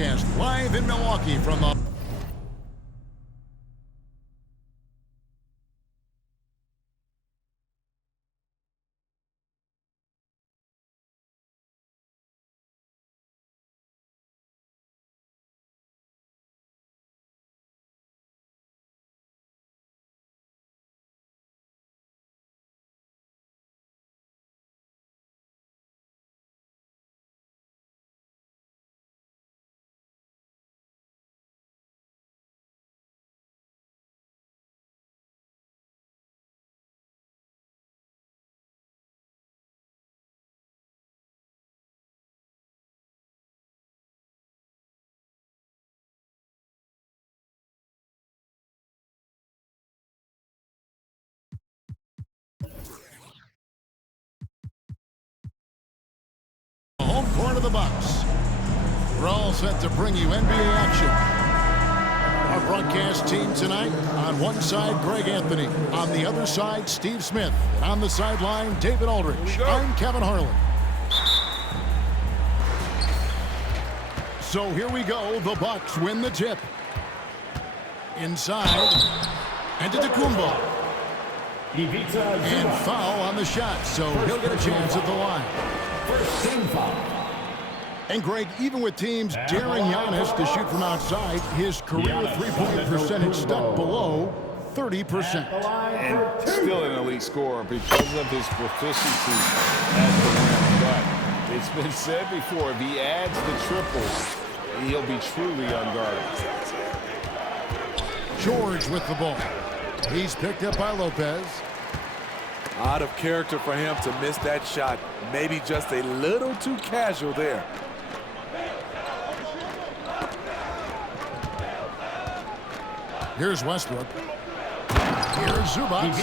broadcast live in Milwaukee from the home court of the Bucks. We're all set to bring you NBA action. Our broadcast team tonight, on one side, Greg Anthony. On the other side, Steve Smith. And on the sideline, David Aldridge. I'm Kevin Harlan. So here we go. The Bucks win the tip. Inside. And to Antetokounmpo. And foul on the shot, so he'll get a chance at the line. First team foul. And Greg, even with teams daring Giannis to shoot from outside, his career three-point percentage stuck below 30%. And still an elite scorer because of his proficiency at the rim. But it's been said before, if he adds the triples, he'll be truly unguarded. George with the ball. He's picked up by Lopez. Out of character for him to miss that shot. Maybe just a little too casual there. Here's Westbrook. Here's Zubac.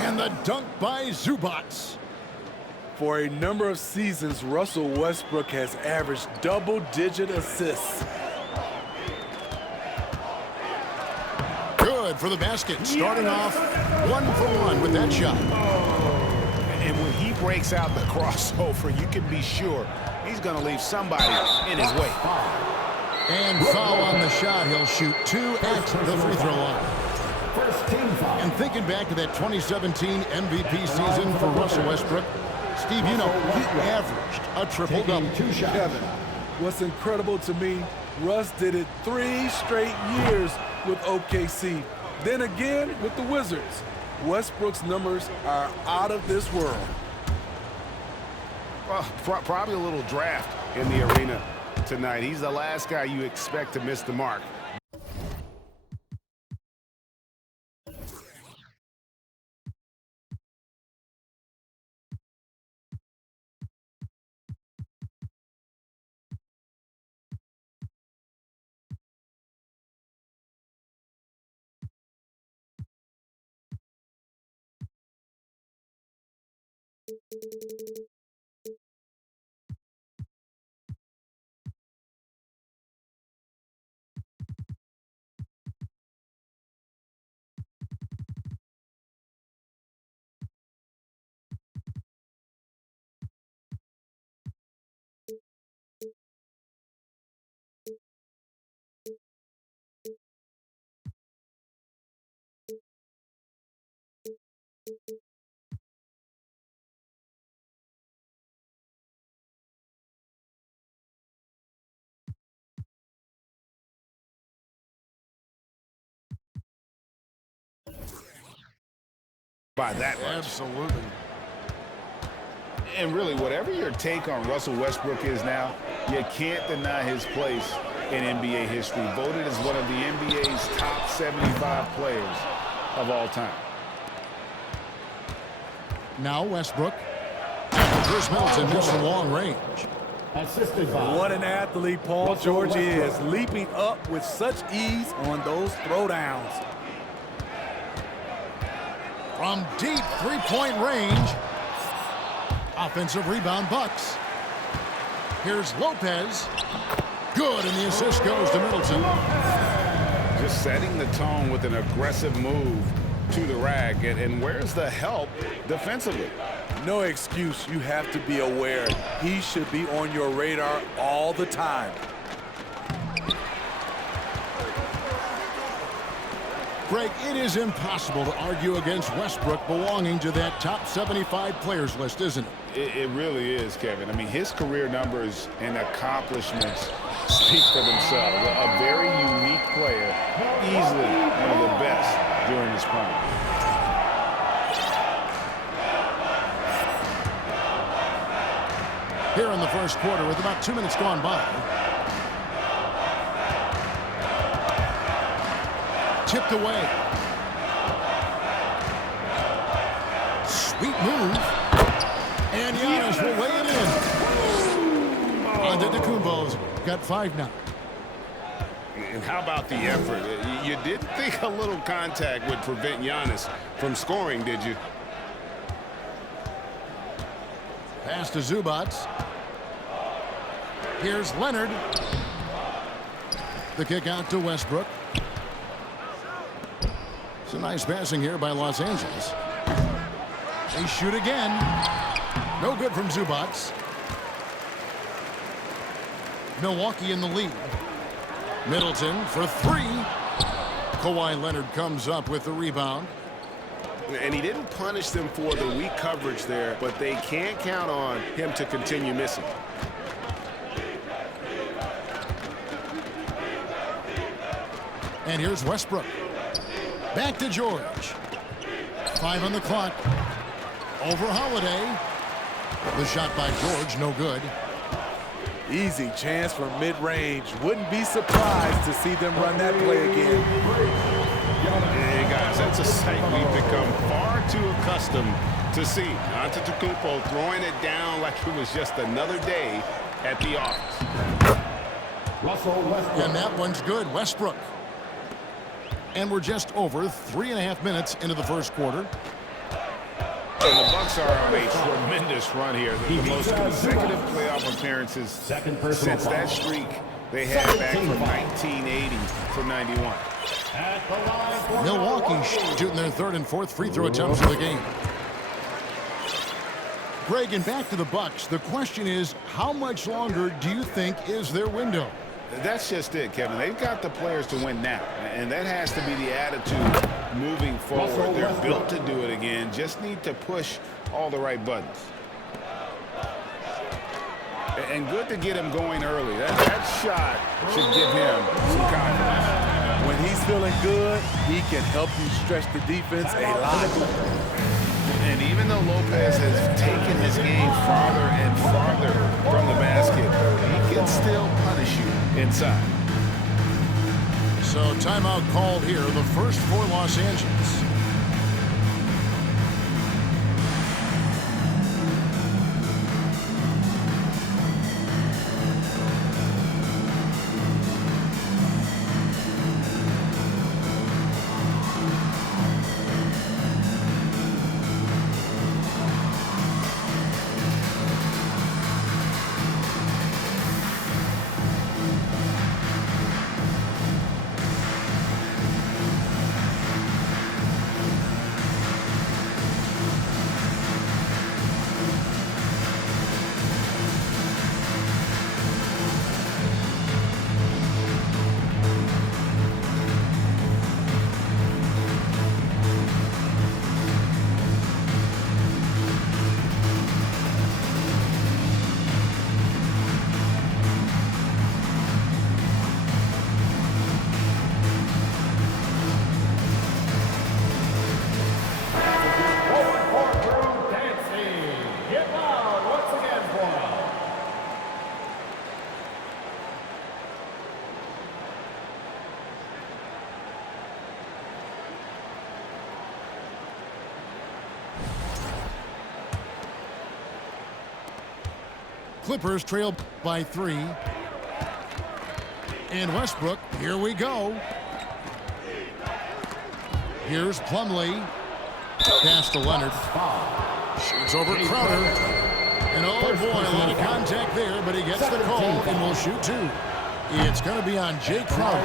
And the dunk by Zubac. For a number of seasons, Russell Westbrook has averaged double-digit assists. Good for the basket. Starting off 1-for-1 with that shot. And when he breaks out the crossover, you can be sure he's going to leave somebody in his way. And foul on the shot. He'll shoot 2 at the free throw line. And thinking back to that 2017 MVP season for Russell Westbrook, Steve, you know, he averaged a triple-double. Kevin, what's incredible to me, Russ did it 3 straight years with OKC. Then again with the Wizards. Westbrook's numbers are out of this world. Well, probably a little draft in the arena tonight. He's the last guy you expect to miss the mark. By that much. Absolutely. And really, whatever your take on Russell Westbrook is now, you can't deny his place in NBA history. Voted as one of the NBA's top 75 players of all time. Now Westbrook. Chris Middleton missed from long range. What an athlete Paul George is, leaping up with such ease on those throwdowns. From deep three-point range. Offensive rebound, Bucks. Here's Lopez. Good, and the assist goes to Middleton. Just setting the tone with an aggressive move to the rack. And where's the help defensively? No excuse. You have to be aware. He should be on your radar all the time. Greg, it is impossible to argue against Westbrook belonging to that top 75 players list, isn't it? It really is, Kevin. I mean, his career numbers and accomplishments speak for themselves. A very unique player, easily one of the best during his prime. Here in the first quarter with about 2 minutes gone by. Tipped away. Sweet move. And Giannis will lay it in. Antetokounmpo's got 5 now. And how about the effort? You didn't think a little contact would prevent Giannis from scoring, did you? Pass to Zubac. Here's Leonard. The kick out to Westbrook. It's a nice passing here by Los Angeles. They shoot again. No good from Zubac. Milwaukee in the lead. Middleton for 3. Kawhi Leonard comes up with the rebound. And he didn't punish them for the weak coverage there, but they can't count on him to continue missing. And here's Westbrook. Back to George. 5 on the clock. Over Holiday. The shot by George, no good. Easy chance from mid-range. Wouldn't be surprised to see them run that play again. Hey, guys, that's a sight we've become far too accustomed to see. Antetokounmpo throwing it down like it was just another day at the office. And that one's good. Westbrook. And we're just over 3.5 minutes into the first quarter. And the Bucks are on a tremendous run here. The most consecutive playoff appearances since that streak they had back from 1980 from 91. Milwaukee shooting their 3rd and 4th free throw attempts of the game. Greg, and back to the Bucks. The question is, how much longer do you think is their window? That's just it, Kevin. They've got the players to win now, and that has to be the attitude moving forward. They're built to do it again. Just need to push all the right buttons. And good to get him going early. That shot should give him some confidence. When he's feeling good, he can help you stretch the defense a lot. And even though Lopez has taken his game farther and farther from the basket, he can still punish you inside. So timeout called here, the first for Los Angeles. Clippers trail by 3. And Westbrook, here we go. Here's Plumlee. Pass to Leonard. Shoots over Crowder. And oh boy, a lot of contact there, but he gets the call and will shoot 2. It's going to be on Jay Crowder.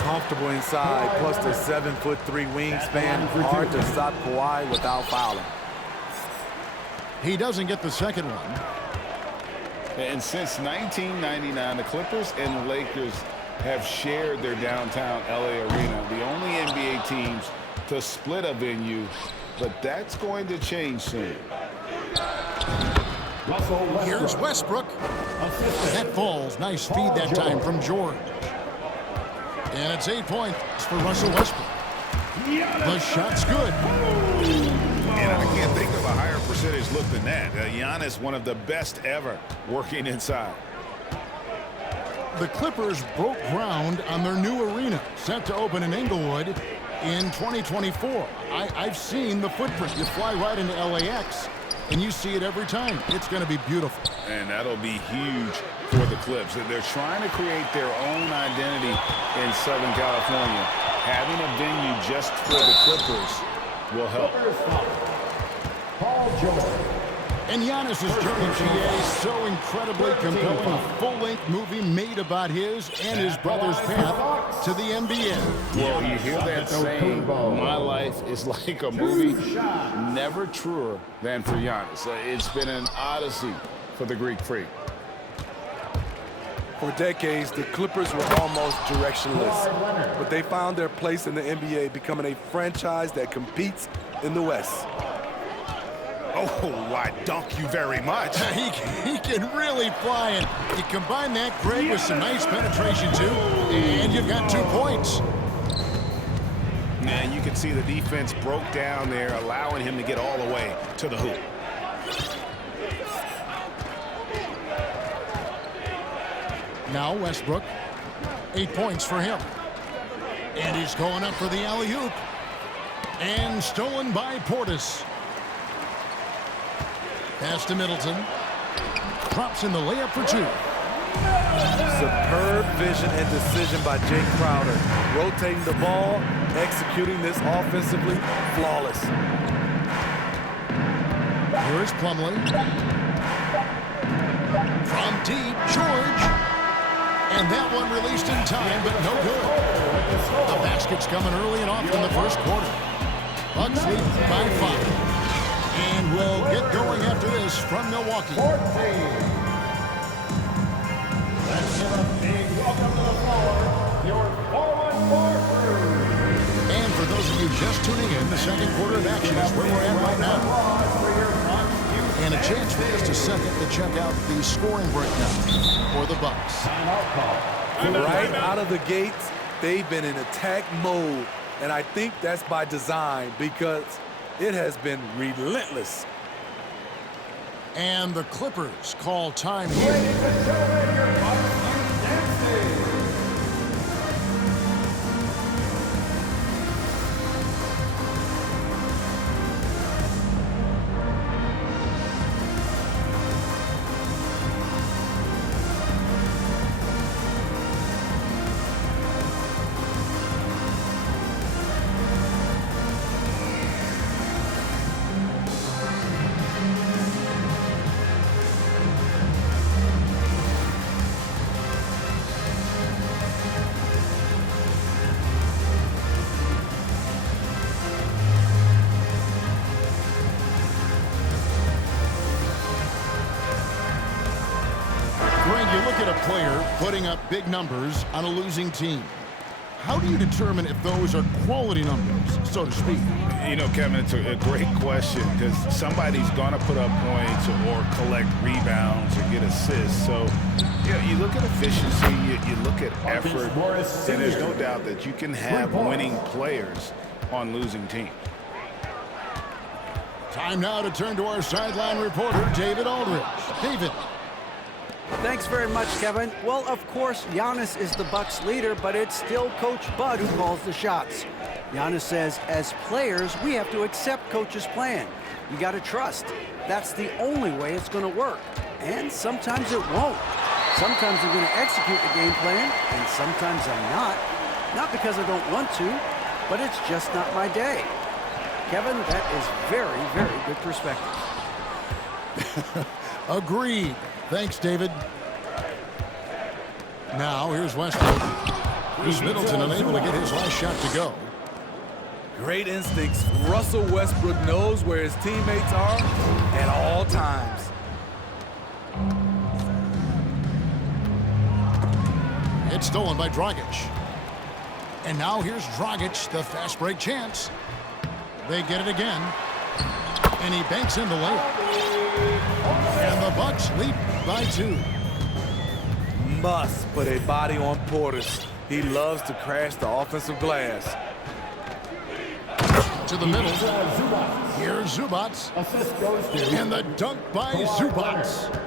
Comfortable inside, plus the 7'3" wingspan. Hard to stop Kawhi without fouling. He doesn't get the second one. And since 1999, the Clippers and the Lakers have shared their downtown LA arena. The only NBA teams to split a venue, but that's going to change soon. Here's Westbrook. That falls. Nice feed that time from George. And it's 8 points for Russell Westbrook. The shot's good. And I can't think of a higher percentage look than that. Giannis, one of the best ever working inside. The Clippers broke ground on their new arena, set to open in Inglewood in 2024. I've seen the footprint. You fly right into LAX, and you see it every time. It's going to be beautiful. And that'll be huge for the Clips. They're trying to create their own identity in Southern California. Having a venue just for the Clippers will help. Paul George. And Giannis's journey, GA, is so incredibly compelling. A full-length movie made about his and his brother's path to the NBA. Well, you hear that saying, my life is like a movie. Never truer than for Giannis. It's been an odyssey for the Greek freak. For decades, the Clippers were almost directionless, but they found their place in the NBA, becoming a franchise that competes in the West. Oh, I dunk you very much. He can really fly, and you combine that, Greg, with some nice penetration, too, and you've got 2 points. And you can see the defense broke down there, allowing him to get all the way to the hoop. Now Westbrook, 8 points for him. And he's going up for the alley-oop. And stolen by Portis. Pass to Middleton. Drops in the layup for 2. Superb vision and decision by Jake Crowder. Rotating the ball, executing this offensively, flawless. Here's Plumlee. From deep, George. And that one released in time, but no good. The basket's coming early and often in the first quarter. Bucks lead by 5. And we'll get going after this from Milwaukee. Let's give a big welcome to the floor, your forward crew. And for those of you just tuning in, the second quarter of action is where we're at right now. And a chance for just a second to check out the scoring breakdown for the Bucks. Right out of the gates, they've been in attack mode. And I think that's by design because it has been relentless. And the Clippers call time here. Ladies and gentlemen, your Bucks youth dancing. You look at a player putting up big numbers on a losing team. How do you determine if those are quality numbers, so to speak? You know, Kevin, it's a great question because somebody's going to put up points or collect rebounds or get assists. So, you look at efficiency, you look at effort, and there's no doubt that you can have winning players on losing teams. Time now to turn to our sideline reporter, David Aldridge. David. Thanks very much, Kevin. Well, of course, Giannis is the Bucks leader, but it's still Coach Bud who calls the shots. Giannis says, as players, we have to accept Coach's plan. You got to trust. That's the only way it's going to work. And sometimes it won't. Sometimes I'm going to execute the game plan, and sometimes I'm not. Not because I don't want to, but it's just not my day. Kevin, that is very, very good perspective. Agreed. Thanks, David. Now, here's Westbrook. Chris Middleton unable to get his last shot to go. Great instincts. Russell Westbrook knows where his teammates are at all times. It It's stolen by Dragic. And now here's Dragic, the fast break chance. They get it again. And he banks in the layup. And the Bucks lead by 2. Must put a body on Portis. He loves to crash the offensive glass. To the middle. Here's Zubats. And the dunk by Zubats.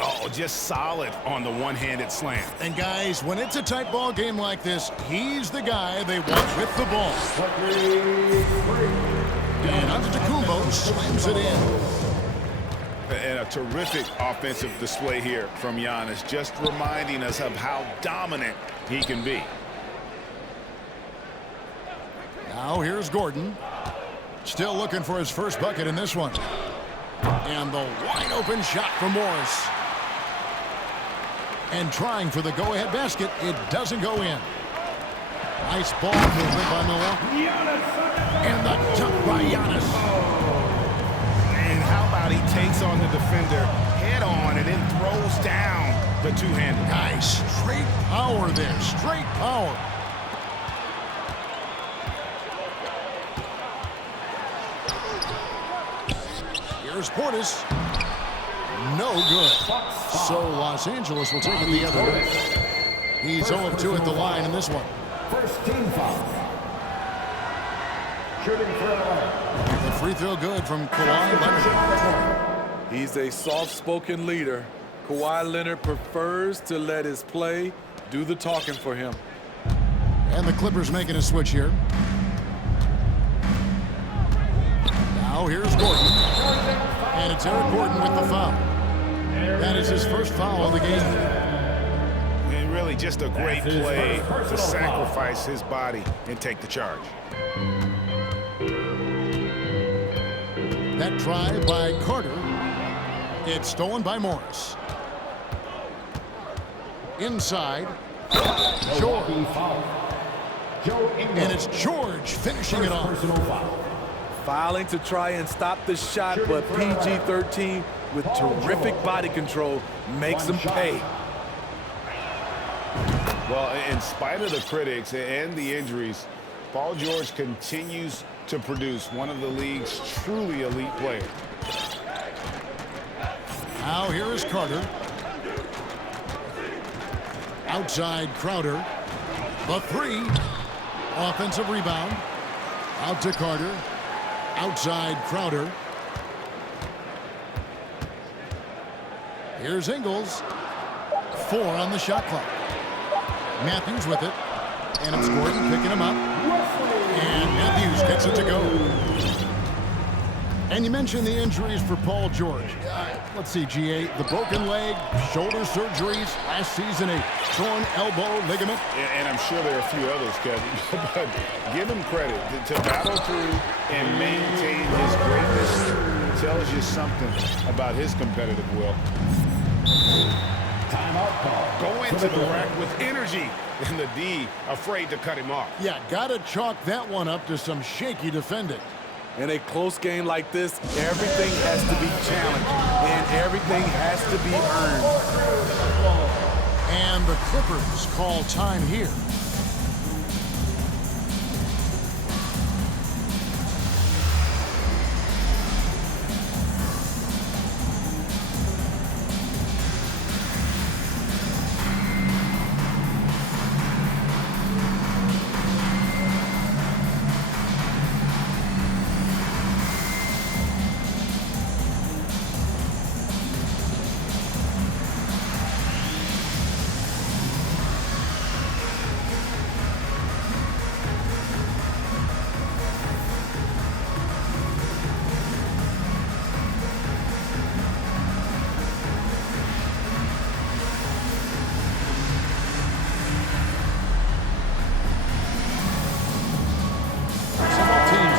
Oh, just solid on the one-handed slam. And guys, when it's a tight ball game like this, he's the guy they want with the ball. And Antetokounmpo slams it in. And a terrific offensive display here from Giannis, just reminding us of how dominant he can be. Now here's Gordon. Still looking for his first bucket in this one. And the wide open shot for Morris. And trying for the go-ahead basket. It doesn't go in. Nice ball movement by Milwaukee. And the dunk by Giannis. And how about he takes on the defender head on and then throws down the two-handed. Nice straight power there. Straight power. Here's Portis. No good. So Los Angeles will take it the other way. He's 0-2 at the line in this one. First team foul. Shooting for LA. The free throw good from Kawhi Leonard. He's a soft-spoken leader. Kawhi Leonard prefers to let his play do the talking for him. And the Clippers making a switch here. Now here's Gordon. And it's Eric Gordon with the foul. That is his first foul of the game. And really just a great play to sacrifice his body and take the charge. That try by Carter. It's stolen by Morris. Inside. George. And it's George finishing it off. Fouling to try and stop the shot, but PG-13 with terrific body control makes him pay. Well, in spite of the critics and the injuries, Paul George continues to produce one of the league's truly elite players. Now here is Carter. Outside Crowder. The three. Offensive rebound. Out to Carter. Outside Crowder. Here's Ingles. 4 on the shot clock. Matthews with it. And it's Gordon picking him up. And Matthews gets it to go. And you mentioned the injuries for Paul George. Let's see, GA. The broken leg, shoulder surgeries, last season a torn elbow ligament. And I'm sure there are a few others, Kevin. But give him credit. To battle through and maintain his greatness tells you something about his competitive will. Timeout call. Go into the rack with energy. And the D afraid to cut him off. Yeah, gotta chalk that one up to some shaky defending. In a close game like this, everything has to be challenged, and everything has to be earned. And the Clippers call time here.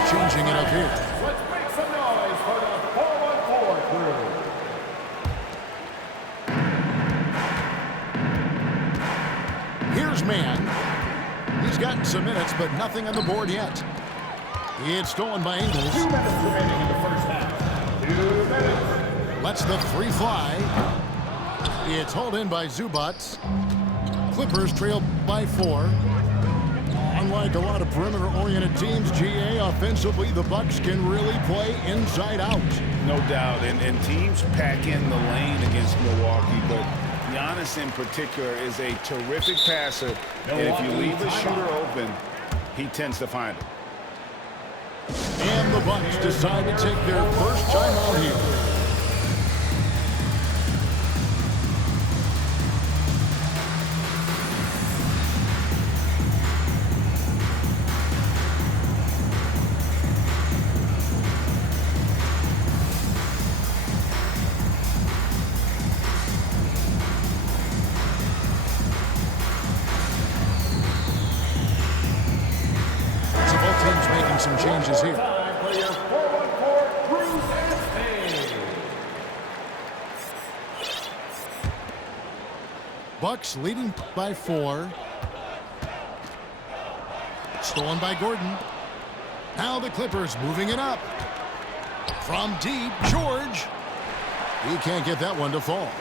Changing it up here. Let's make some noise for the 414 crew. Here's Mann. He's gotten some minutes, but nothing on the board yet. It's stolen by Ingles. 2 minutes remaining in the first half. 2 minutes. Lets the three fly. It's hauled in by Zubats. Clippers trail by 4. Unlike a lot of perimeter-oriented teams, GA, offensively, the Bucks can really play inside out. No doubt, and teams pack in the lane against Milwaukee, but Giannis in particular is a terrific passer, and if you leave the shooter open, he tends to find it. And the Bucks decide to take their first time out here. Some changes here. Bucks leading by 4. Stolen by Gordon. Now the Clippers moving it up. From deep, George. He can't get that one to fall.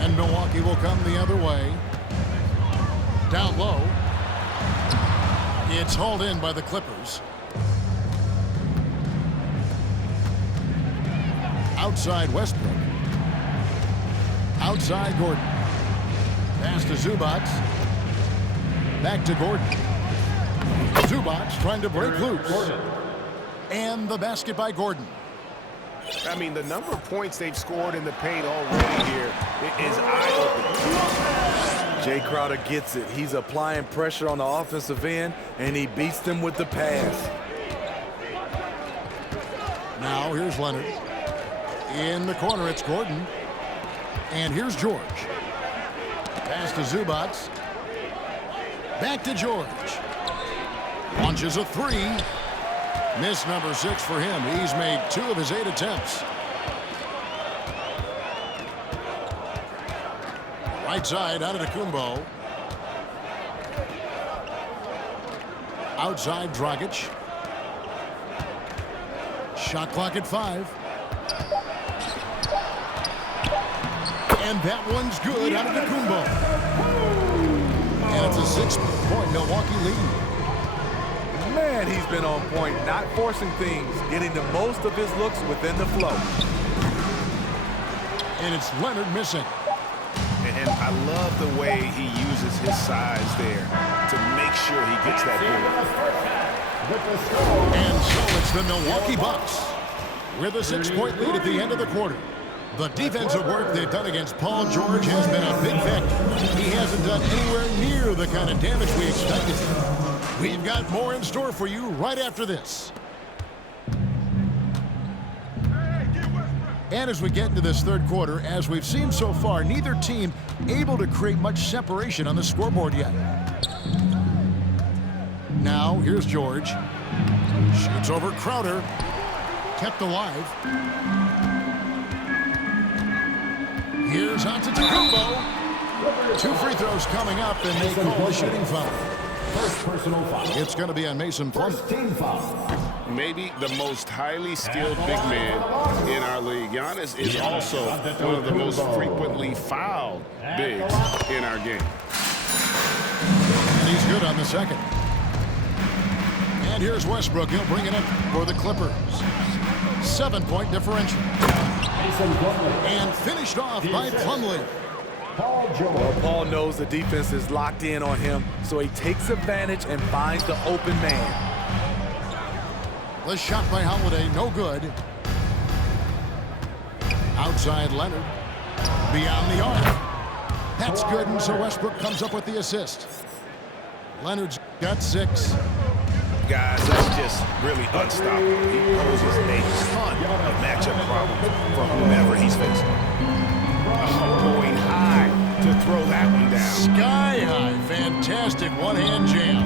And Milwaukee will come the other way. Down low. It's hauled in by the Clippers. Outside Westbrook. Outside Gordon. Pass to Zubac. Back to Gordon. Zubac trying to break loose. And the basket by Gordon. I mean, the number of points they've scored in the paint already here is eye-opening. Jay Crowder gets it. He's applying pressure on the offensive end, and he beats them with the pass. Now here's Leonard. In the corner, it's Gordon. And here's George. Pass to Zubac. Back to George. Launches a 3. Miss number 6 for him. He's made 2 of his 8 attempts. Right side, Antetokounmpo. Outside, Dragic. Shot clock at 5. And that one's good out of the Antetokounmpo. And it's a 6-point Milwaukee lead. Man, he's been on point, not forcing things, getting the most of his looks within the flow. And it's Leonard missing. And I love the way he uses his size there to make sure he gets that board. And so it's the Milwaukee Bucks with a 6-point lead at the end of the quarter. The defensive work they've done against Paul George has been a big factor. He hasn't done anywhere near the kind of damage we expected. We've got more in store for you right after this. And as we get into this third quarter, as we've seen so far, neither team able to create much separation on the scoreboard yet. Now, here's George. Shoots over Crowder. Kept alive. Here's Antetokounmpo. 2 free throws coming up, and they call the shooting foul. First personal foul. It's going to be on Mason Plumlee. Team foul. Maybe the most highly skilled big man in our league. Giannis is also one of the most frequently fouled bigs in our game. And he's good on the second. And here's Westbrook. He'll bring it up for the Clippers. 7-point differential. And finished off by Plumlee. Well, Paul knows the defense is locked in on him, so he takes advantage and finds the open man. The shot by Holiday, no good. Outside Leonard. Beyond the arc. That's good, and so Westbrook comes up with the assist. Leonard's got 6. Guys, that's just really unstoppable. He poses a ton of matchup problems for whomever he's facing. Going high to throw that one down. Sky high. Fantastic one-hand jam.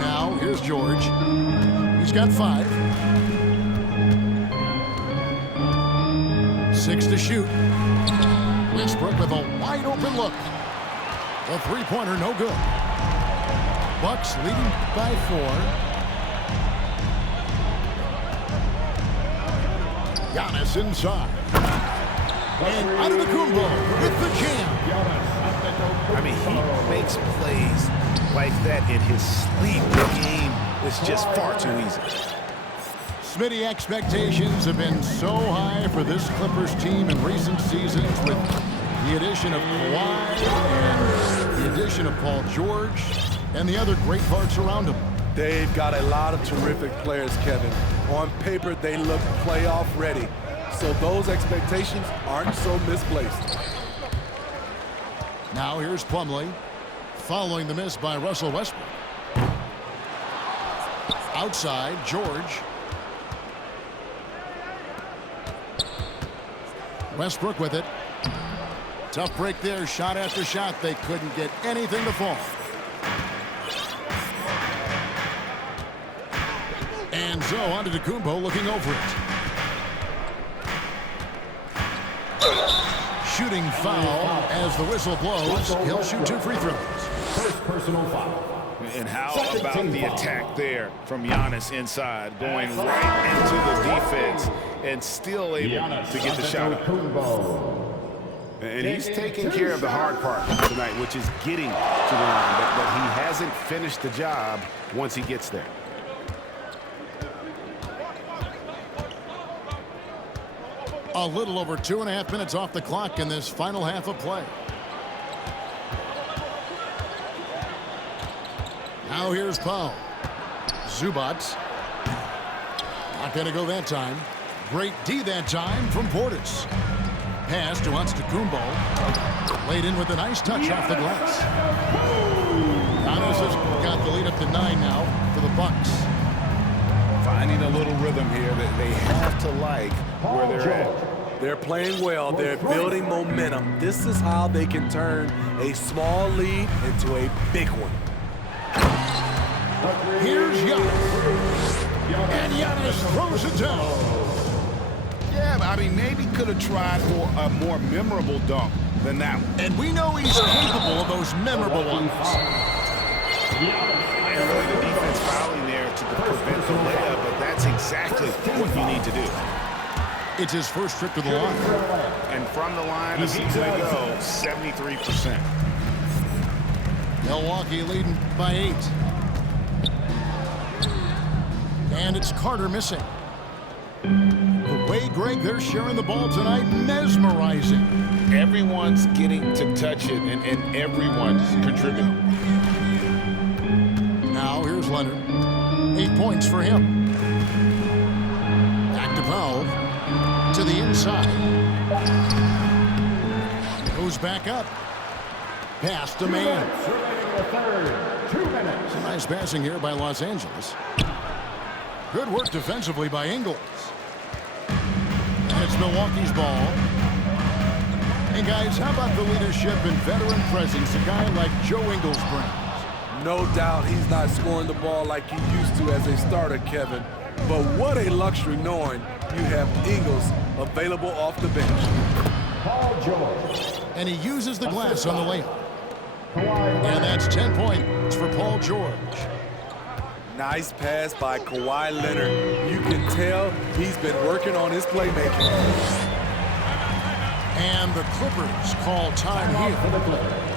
Now, here's George. He's got 5. 6 to shoot. Westbrook with a wide-open look. The three-pointer, no good. Bucks leading by 4. Giannis inside. And Antetokounmpo with the jam. I mean, he makes plays like that in his sleep. The game is just far too easy. Smitty, expectations have been so high for this Clippers team in recent seasons with the addition of Kawhi and the addition of Paul George and the other great parts around him. They've got a lot of terrific players, Kevin. On paper, they look playoff ready. So those expectations aren't so misplaced. Now here's Plumlee following the miss by Russell Westbrook. Outside, George. Westbrook with it. Tough break there, shot after shot. They couldn't get anything to fall. And so Antetokounmpo looking over it. Shooting foul as the whistle blows. He'll shoot 2 free throws. First personal foul. And how about the attack there from Giannis inside, going right into the defense and still able to get the shot up. And he's taking care of the hard part tonight, which is getting to the line. But he hasn't finished the job once he gets there. A little over 2.5 minutes off the clock in this final half of play. Now here's Powell. Zubac. Not going to go that time. Great D that time from Portis. Pass to Antetokounmpo. Laid in with a nice touch off the glass. Giannis has got the lead up to 9 now for the Bucks. Finding a little rhythm here that they have to like where they're at. They're playing well. They're building momentum. This is how they can turn a small lead into a big one. Here's Giannis. And Giannis throws it down. Yeah, I mean, maybe could have tried for a more memorable dunk than that one. And we know he's capable of those memorable ones. And really the defense fouling there to prevent the layup, but that's exactly what you need to do. It's his first trip to the line. And from the line, a season ago, 73%. Milwaukee leading by 8. And it's Carter missing. The way, Greg, they're sharing the ball tonight, mesmerizing. Everyone's getting to touch it, and everyone's contributing. Now here's Leonard. 8 points for him. Back to Powell. To the inside. Goes back up. Pass to man. Some nice passing here by Los Angeles. Good work defensively by Ingles. And it's Milwaukee's ball. And guys, how about the leadership and veteran presence a guy like Joe Ingles brings? No doubt he's not scoring the ball like he used to as a starter, Kevin. But what a luxury knowing you have Ingles available off the bench. Paul George. And he uses the glass on the layup. And that's 10 points for Paul George. Nice pass by Kawhi Leonard. You can tell he's been working on his playmaking. And the Clippers call time here.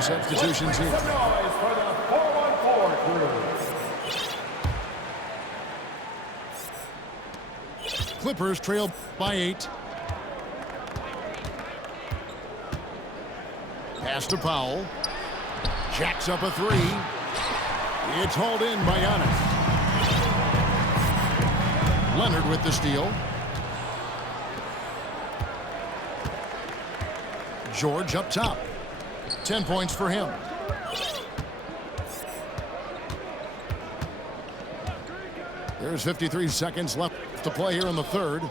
some substitutions here. Some noise for the 414 crew. Clippers trail by 8. Pass to Powell. Jacks up a 3. It's hauled in by Giannis. Leonard with the steal. George up top. 10 points for him. There's 53 seconds left to play here in the third.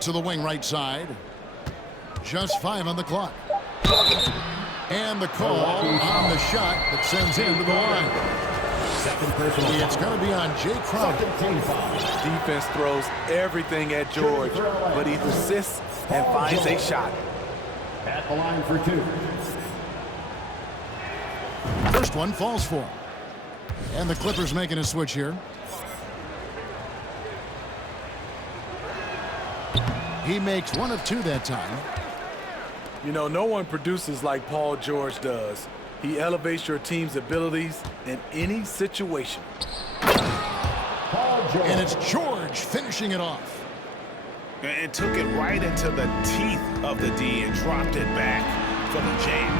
To the wing right side. Just 5 on the clock. And the call on the shot that sends him to the line. It's going to be on Jay Crowder. Defense throws everything at George, but he persists and finds a shot. At the line for 2. First one falls for him. And the Clippers making a switch here. He makes 1 of 2 that time. You know, no one produces like Paul George does. He elevates your team's abilities in any situation. And it's George finishing it off. And took it right into the teeth of the D and dropped it back for the jam.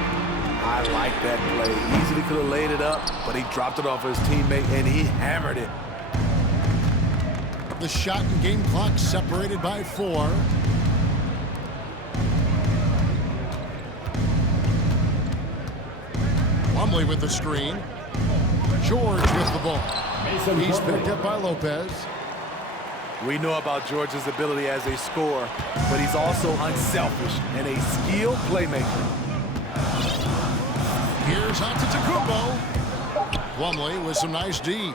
I like that play. Easily could have laid it up, but he dropped it off his teammate and he hammered it. The shot and game clock separated by 4. Plumlee with the screen. George with the ball. He's picked up by Lopez. We know about George's ability as a scorer, but he's also unselfish and a skilled playmaker. Here's Antetokounmpo. Plumlee with some nice D.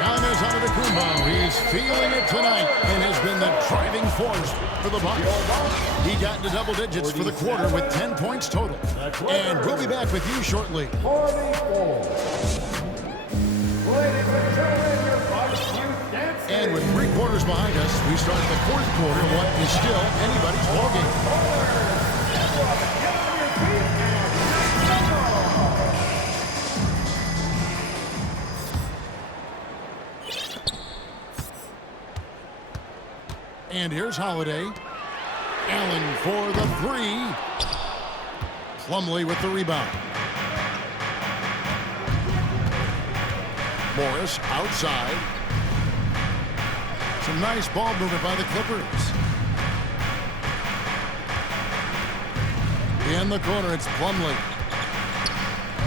Giannis Antetokounmpo, he's feeling it tonight and has been the driving force for the Bucks. He got into double digits for the quarter with 10 points total. And we'll be back with you shortly. 44. Ladies and gentlemen, your Bucks Youth Dance. And with 3 quarters behind us, we start the 4th quarter of what is still anybody's ballgame. And here's Holiday. Allen for the 3. Plumlee with the rebound. Morris outside. Some nice ball movement by the Clippers. In the corner, it's Plumlee.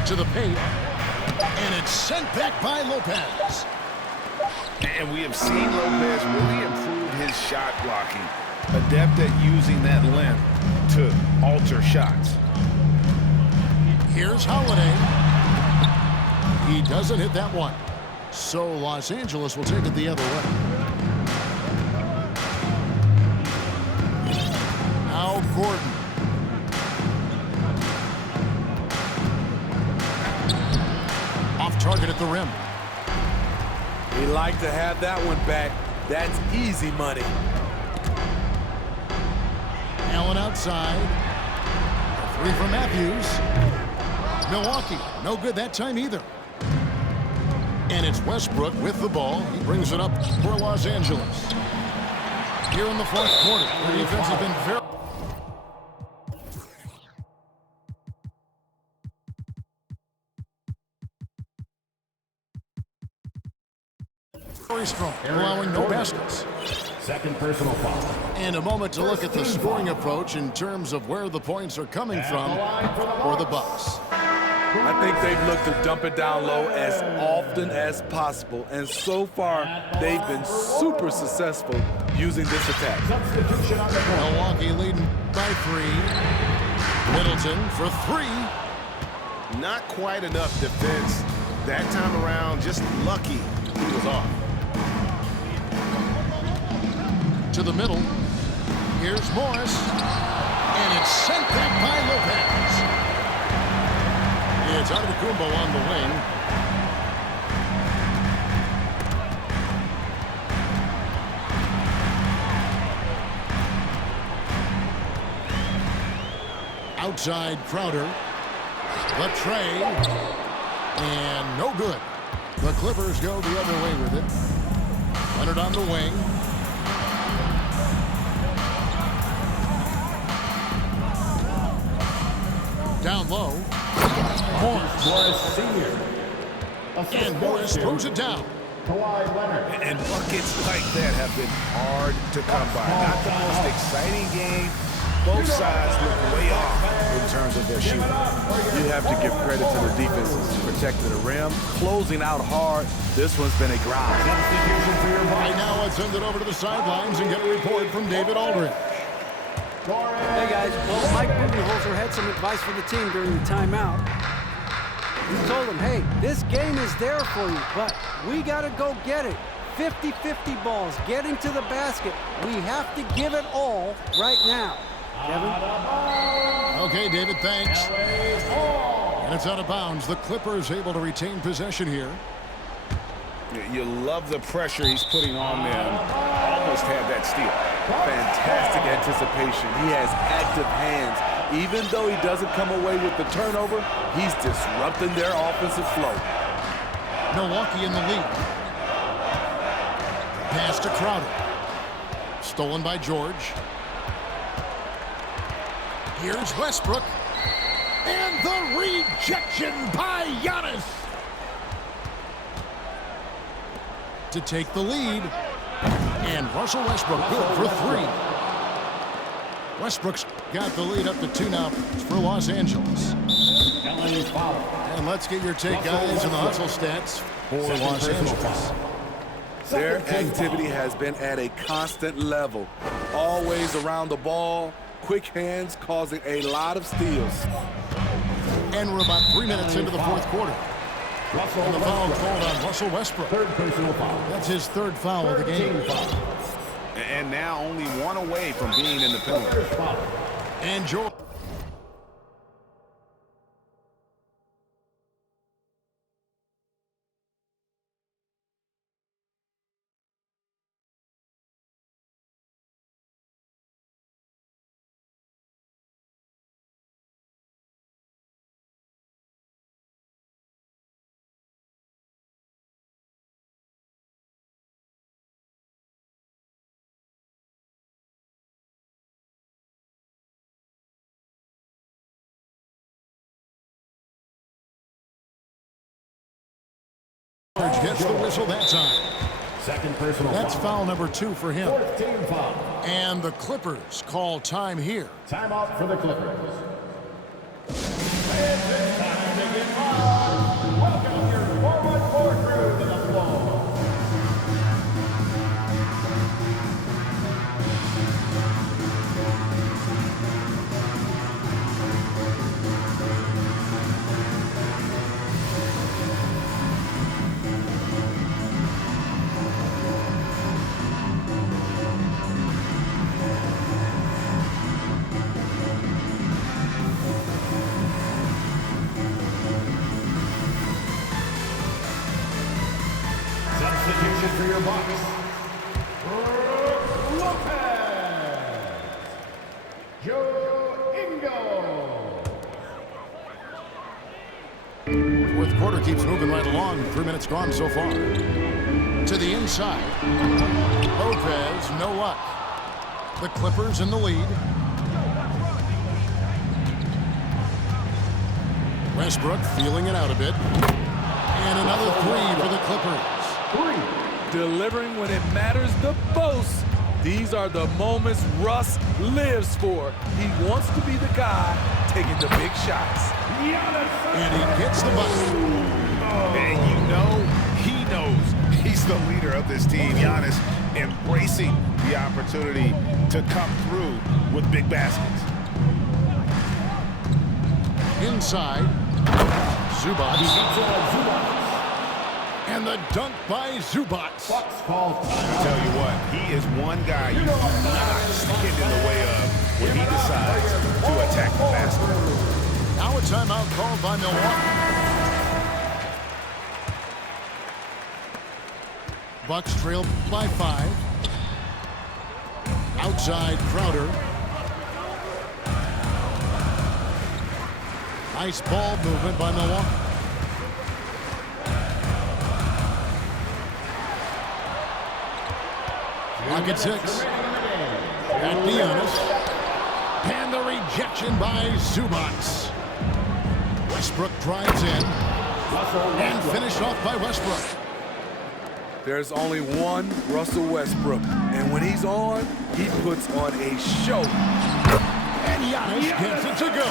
To the paint. And it's sent back by Lopez. And we have seen Lopez really improve his shot blocking. Adept at using that length to alter shots. Here's Holiday. He doesn't hit that one. So Los Angeles will take it the other way. Al Gordon. Off target at the rim. We like to have that one back. That's easy money. Allen outside. A 3 from Matthews. Milwaukee, no good that time either. And it's Westbrook with the ball. He brings it up for Los Angeles. Here in the 4th quarter, the defense has been very strong, allowing no baskets. Second personal foul. And a moment to look at the scoring approach in terms of where the points are coming from for the Bucks. I think they've looked to dump it down low as often as possible, and so far they've been super successful using this attack. Substitution on the court. Milwaukee leading by 3. Middleton for 3. Not quite enough defense that time around. Just lucky he was off. To the middle. Here's Morris. And it's sent back by Lopez. It's Antetokounmpo on the wing. Outside Crowder. The tray. And no good. The Clippers go the other way with it. Leonard on the wing. Down low. Morris Sr. And Morris throws it down. Kawhi Leonard. And buckets like that have been hard to come by. Not the most exciting game. Both sides look way off in terms of their shooting. You have to give credit to the defenses protecting the rim, closing out hard. This one's been a grind. Right now, let's send it over to the sidelines and get a report from David Aldridge. Hey guys, well, Mike Budenholzer had some advice for the team during the timeout. He told them, hey, this game is there for you, but we got to go get it. 50-50 balls, getting to the basket. We have to give it all right now. Kevin? Okay, David, thanks. And it's out of bounds. The Clippers able to retain possession here. You love the pressure he's putting on them. Almost had that steal. Fantastic anticipation. He has active hands. Even though he doesn't come away with the turnover, he's disrupting their offensive flow. Milwaukee in the lead. Pass to Crowder. Stolen by George. Here's Westbrook. And the rejection by Giannis to take the lead. And Russell Westbrook good for three. Westbrook's got the lead up to 2 now for Los Angeles. And let's get your take, guys, on the hustle stats for Los Angeles. Their activity has been at a constant level. Always around the ball, quick hands causing a lot of steals. And we're about 3 minutes into the fourth quarter. And the foul called on Russell Westbrook. Third personal foul. That's his third foul of the game. And now only one away from being in the penalty. And George. Gets the whistle that time. Second personal That's foul. foul number 2 for him. Fourth team foul. And the Clippers call time here. Timeout for the Clippers. And it's time to get on. Welcome your forward crew to the floor. Substitution for your Bucks. Brook Lopez. Joe Ingles. Fourth quarter keeps moving right along. 3 minutes gone so far. To the inside. Lopez, no luck. The Clippers in the lead. Westbrook feeling it out a bit. And another three for the Clippers. Delivering when it matters the most. These are the moments Russ lives for. He wants to be the guy taking the big shots. And he gets the bucket. And you know, he knows he's the leader of this team. Giannis embracing the opportunity to come through with big baskets. Inside. Zubac. And the dunk by Zubac. Bucks call I timeout. tell you what, he is one guy you do not stand in the way of when he decides to attack the basket. Now a timeout called by Milwaukee. Bucks trail by 5. Outside Crowder. Nice ball movement by Milwaukee. Lock at 6. At Giannis. And the rejection by Zubac. Westbrook drives in. And finished off by Westbrook. There's only one Russell Westbrook, and when he's on, he puts on a show. And Giannis gets it to go.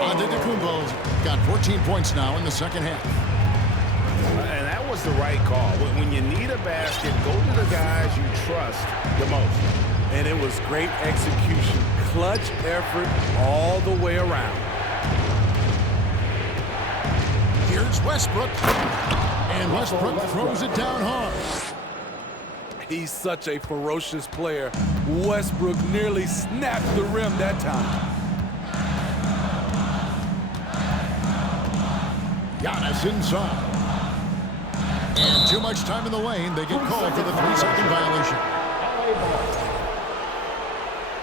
Antetokounmpo's got 14 points now in the second half. And that was the right call. When you need a basket, go to the guys you trust the most. And it was great execution, clutch effort all the way around. Here's Westbrook. And Westbrook throws it down hard. He's such a ferocious player. Westbrook nearly snapped the rim that time. Giannis inside. And too much time in the lane. They get called for the 3-second violation.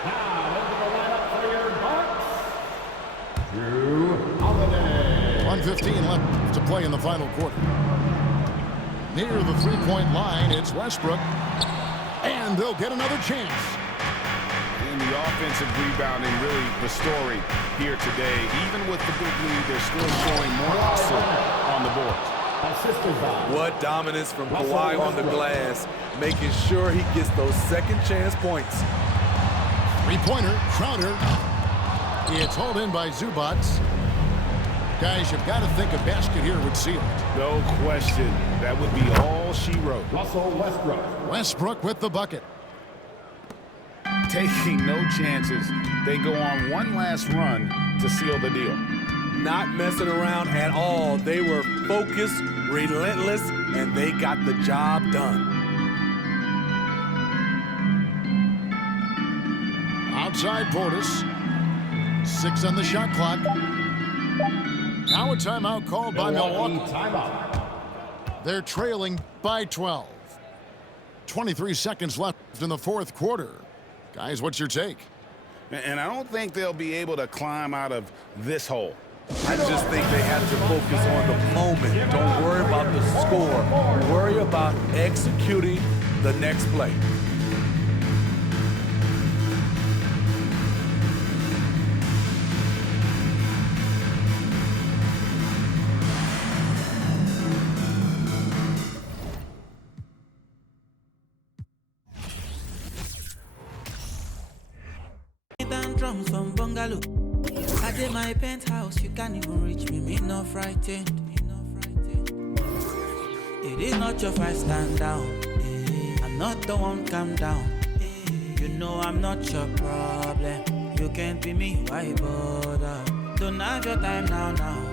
Now into the lineup for your Bucks, Jrue Holiday. 1:15 left to play in the final quarter. Near the three-point line, it's Westbrook. And they'll get another chance. And the offensive rebounding, really the story here today. Even with the big lead, they're still showing more hustle on the board. What dominance from Kawhi on the glass, making sure he gets those second chance points. Three-pointer, Crowder. It's hauled in by Zubac. Guys, you've got to think a basket here would seal it. No question. That would be all she wrote. Russell Westbrook. Westbrook with the bucket. Taking no chances. They go on one last run to seal the deal. Not messing around at all. They were focused, relentless, and they got the job done. Outside Portis. 6 on the shot clock. Now a timeout called by Milwaukee. Timeout. They're trailing by 12. 23 seconds left in the fourth quarter. Guys, what's your take? And I don't think they'll be able to climb out of this hole. I just think they have to focus on the moment. Don't worry about the score. Worry about executing the next play. Drums from bungalow. At my penthouse, you can't even reach me. Me not frightened. It is not your fight, stand down. I'm not the one, calm down. You know I'm not your problem. You can't be me, why bother? Don't have your time now.